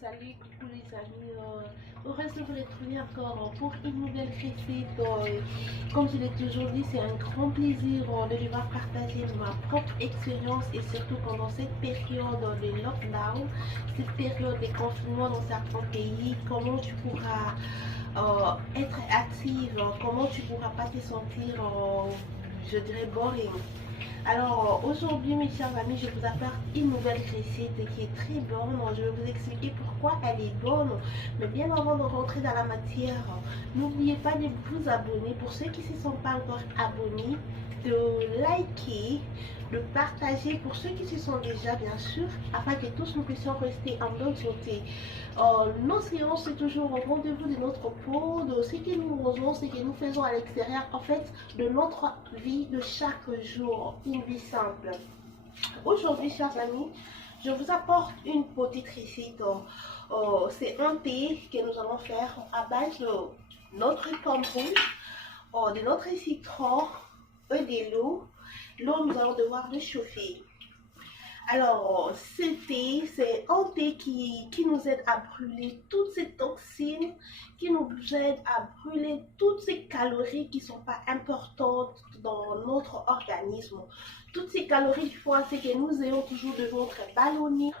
Salut, coucou les amis, heureuse de vous retrouver encore pour une nouvelle recette. Comme je l'ai toujours dit, c'est un grand plaisir de devoir partager ma propre expérience et surtout pendant cette période de lockdown, cette période de confinement dans certains pays, comment tu pourras être active, comment tu pourras pas te sentir, je dirais, boring. Alors aujourd'hui mes chers amis, je vous apporte une nouvelle recette qui est très bonne. Je vais vous expliquer pourquoi elle est bonne. Mais bien avant de rentrer dans la matière, n'oubliez pas de vous abonner. Pour ceux qui ne se sont pas encore abonnés, de liker, de partager pour ceux qui se sont déjà bien sûr, afin que tous nous puissions rester en bonne santé. Nos séances, c'est toujours au rendez-vous de notre peau, de ce que nous osons, ce que nous faisons à l'extérieur, en fait, de notre vie de chaque jour, une vie simple. Aujourd'hui, chers amis, je vous apporte une petite recette. C'est un thé que nous allons faire à base de notre pomme rouge, de notre citron et de l'eau. L'eau, nous allons devoir le chauffer. Alors, ce thé, c'est un thé qui nous aide à brûler toutes ces toxines, qui nous aide à brûler toutes ces calories qui ne sont pas importantes dans notre organisme. Toutes ces calories qui font assez que nous ayons toujours de ventre ballonné.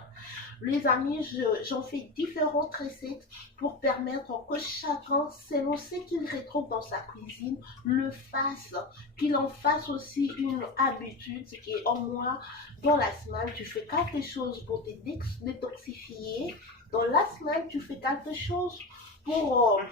Les amis, j'en fais différentes recettes pour permettre que chacun, selon ce qu'il retrouve dans sa cuisine, le fasse. Qu'il en fasse aussi une habitude, ce qui est au moins dans la semaine, tu fais quelque chose pour te détoxifier. Dans la semaine, tu fais quelque chose pour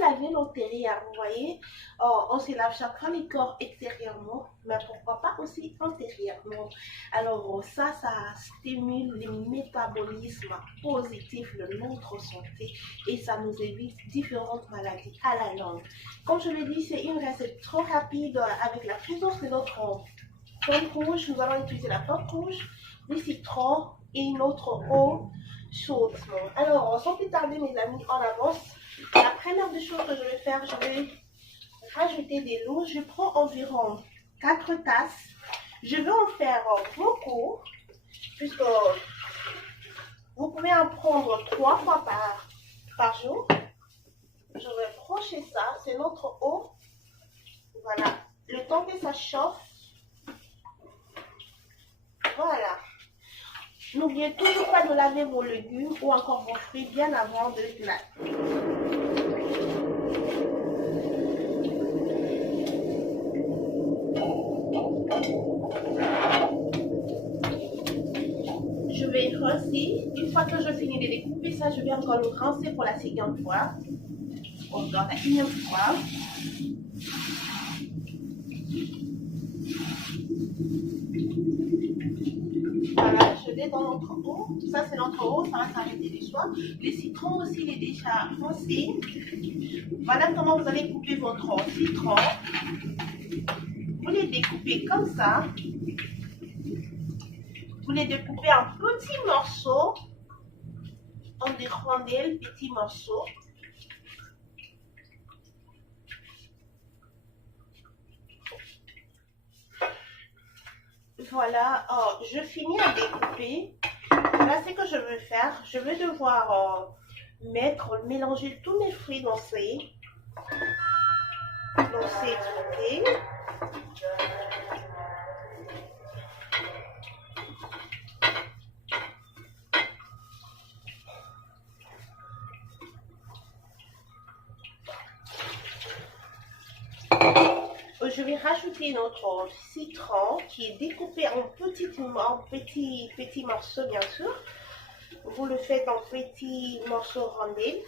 laver l'intérieur, vous voyez. On se lave chaque fois le corps extérieurement, mais pourquoi pas aussi intérieurement. Alors ça stimule le métabolisme positif de notre santé et ça nous évite différentes maladies à la langue. Comme je l'ai dit, c'est une recette trop rapide avec la présence de notre pomme rouge. Nous allons utiliser la pomme rouge, le citron et notre eau chaude. Alors, sans plus tarder mes amis, en avance. La première des choses que je vais faire, je vais rajouter de l'eau. Je prends environ 4 tasses. Je vais en faire beaucoup, puisque vous pouvez en prendre 3 fois par jour. Je vais brancher ça, c'est notre eau. Voilà, le temps que ça chauffe. Voilà. N'oubliez toujours pas de laver vos légumes ou encore vos fruits bien avant de les laver. Je vais rincer. Une fois que je finis de découper ça, je vais encore le rincer pour la seconde fois. Encore la énième fois. Voilà, je l'ai dans notre eau. Ça, c'est notre eau, ça va s'arrêter du soir. Le citron aussi, il est déjà rincé. Voilà comment vous allez couper votre citron. Vous les découpez comme ça. Vous les découpez en petits morceaux, en des rondelles, petits morceaux. Voilà, je finis à découper. Là, ce que je veux faire, je vais devoir mélanger tous mes fruits dans ces bouteilles. Je vais rajouter notre citron qui est découpé en petits morceaux, bien sûr. Vous le faites en petits morceaux rondels.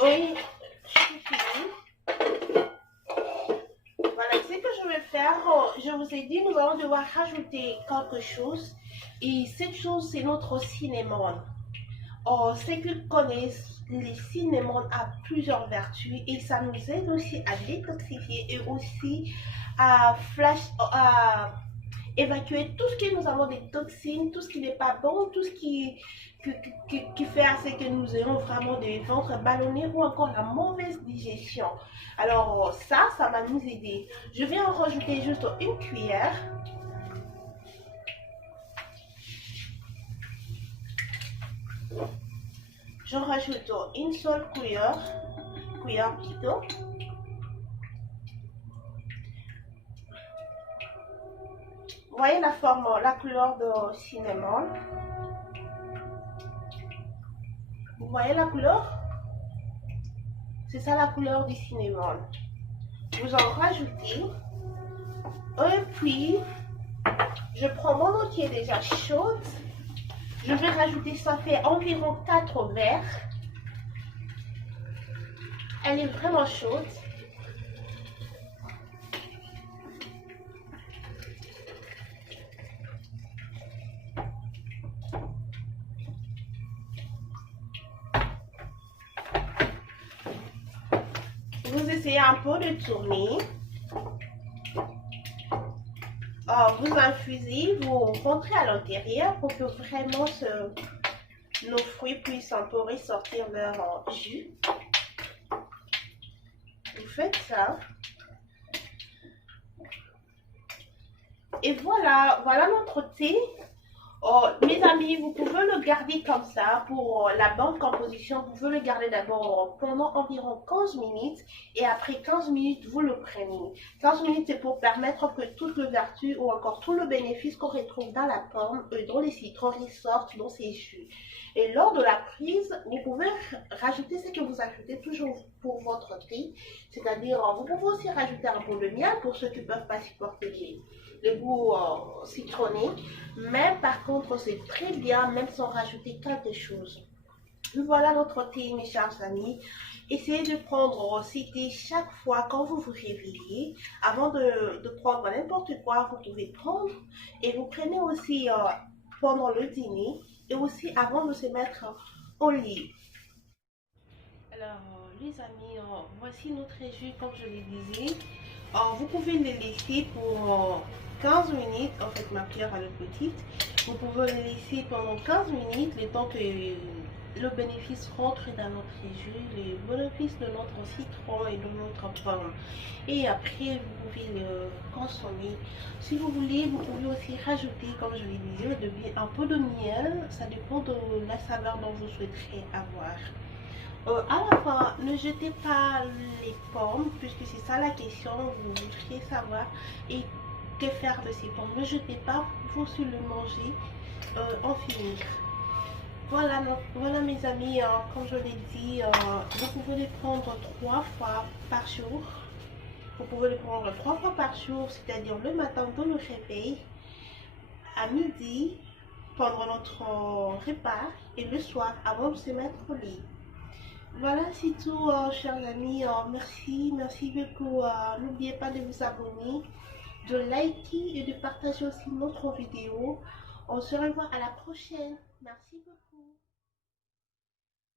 Oui, je suis finie. Voilà, ce que je vais faire, je vous ai dit, nous allons devoir rajouter quelque chose. Et cette chose, c'est notre cinnamon. Ceux qui connaissent, les cinnamon a plusieurs vertus et ça nous aide aussi à détoxifier et aussi à évacuer tout ce qui nous avons des toxines, tout ce qui n'est pas bon, tout ce qui fait à ce que nous ayons vraiment des ventres ballonnés ou encore la mauvaise digestion. Alors ça va nous aider. Je vais en rajouter juste une cuillère. J'en rajoute une seule cuillère plutôt. Vous voyez la forme, la couleur de cinnamon. Vous voyez la couleur? C'est ça la couleur du cinnamon. Vous en rajoutez. Et puis, je prends mon eau qui est déjà chaude. Je vais rajouter, ça fait environ 4 verres. Elle est vraiment chaude. Vous essayez un peu de tourner. Vous infusez, vous rentrez à l'intérieur pour que vraiment nos fruits puissent un peu ressortir leur jus. Vous faites ça. Et voilà, voilà notre thé. Mes amis, vous pouvez le garder comme ça pour la bonne composition. Vous pouvez le garder d'abord pendant environ 15 minutes et après 15 minutes, vous le prenez. 15 minutes, c'est pour permettre que toute le vertu ou encore tout le bénéfice qu'on retrouve dans la pomme et dans les citrons ressortent dans ces jus. Et lors de la prise, vous pouvez rajouter ce que vous ajoutez toujours pour votre thé. C'est-à-dire, vous pouvez aussi rajouter un peu de miel pour ceux qui ne peuvent pas supporter les goûts citronnés. Mais par contre, c'est très bien, même sans rajouter quelque chose. Voilà notre thé, mes chers amis. Essayez de prendre ce thé chaque fois quand vous vous réveillez. Avant de prendre n'importe quoi, vous pouvez prendre. Et vous prenez aussi pendant le dîner et aussi avant de se mettre au lit. Alors, les amis, voici notre jus, comme je le disais. Vous pouvez le laisser pour 15 minutes. En fait, ma cuillère elle est petite. Vous pouvez le laisser pendant 15 minutes, le temps que le bénéfice rentre dans notre jus, le bénéfice de notre citron et de notre pomme. Et après, vous pouvez le consommer. Si vous voulez, vous pouvez aussi rajouter, comme je le disais, un peu de miel. Ça dépend de la saveur dont vous souhaiterez avoir. À la fin, ne jetez pas les pommes, puisque c'est ça la question, vous voudriez savoir. Et que faire de ces pommes? Ne jetez pas, il faut aussi le manger, en finir. Voilà, voilà mes amis, comme je l'ai dit, vous pouvez les prendre 3 fois par jour. Vous pouvez les prendre 3 fois par jour, c'est-à-dire le matin dans le réveil, à midi, pendant notre repas, et le soir avant de se mettre au lit. Voilà, c'est tout, chers amis. Merci beaucoup. N'oubliez pas de vous abonner, de liker et de partager aussi notre vidéo. On se revoit à la prochaine. Merci beaucoup.